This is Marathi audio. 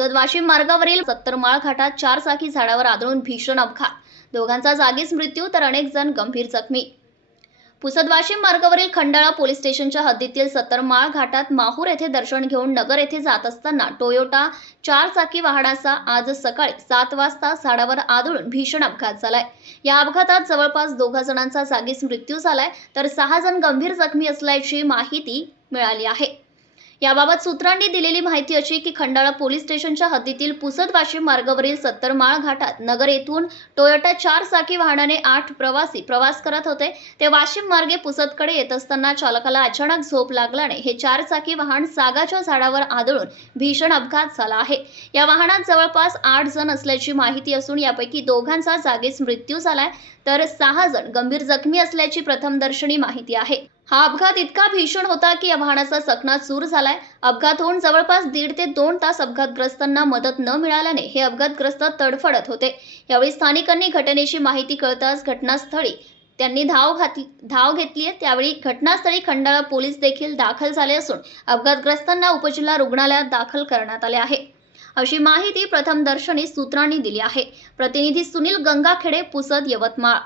पुसद वाशिम मार्गावरील सत्तरमाळ घाटात चार चाकी झाडावर आदळून भीषण अपघात. दोघांचा जागीच मृत्यू तर अनेक जण गंभीर जखमी. पुसद वाशिम मार्गावरील खंडाळा पोलीस स्टेशनच्या हद्दीतील सत्तरमाळ घाटात माहूर येथे दर्शन घेऊन नगर येथे जात असताना टोयोटा चार चाकी वाहनाचा आज सकाळी सात वाजता झाडावर आदळून भीषण अपघात झालाय. या अपघातात जवळपास दोघा जणांचा जागीच मृत्यू झालाय तर सहा जण गंभीर जखमी असल्याची माहिती मिळाली आहे. याबाबत सूत्रांनी दिलेली माहिती अशी की खंडाळा पोलीस स्टेशनच्या हद्दीतील पुसद वाशिम मार्गावरील सत्तरमाळ घाटात नगर येथून टोयोटा चार चाकी वाहनाने आठ प्रवासी प्रवास करत होते. ते वाशिम मार्गे पुसदकडे येत असताना चालकाला अचानक झोप लागल्याने हे चार चाकी वाहन सागाच्या झाडावर आदळून भीषण अपघात झाला आहे. या वाहनात जवळपास आठ जण असल्याची माहिती असून यापैकी दोघांचा जागीच मृत्यू झालाय. तर सहा जण गंभीर जखमी असल्याची प्रथमदर्शनी माहिती आहे. हा अपघात इतका भीषण होता की या वाहनाचा चकना चूर झालाय. अपघात होऊन जवळपास दीड ते दोन तास अपघातग्रस्तांना मदत न मिळाल्याने हे अपघातग्रस्त तडफडत होते. यावेळी स्थानिकांनी घटनेची माहिती कळताच घटनास्थळी त्यांनी धाव घातली धाव घेतली आहे. त्यावेळी घटनास्थळी खंडाळा पोलीस देखील दाखल झाले असून अपघातग्रस्तांना उपजिल्हा रुग्णालयात दाखल करण्यात आले आहे. अशी माहिती प्रथमदर्शनी सूत्रांनी दिली आहे. प्रतिनिधी सुनील गंगाखेडे पुसद यवतमाळ.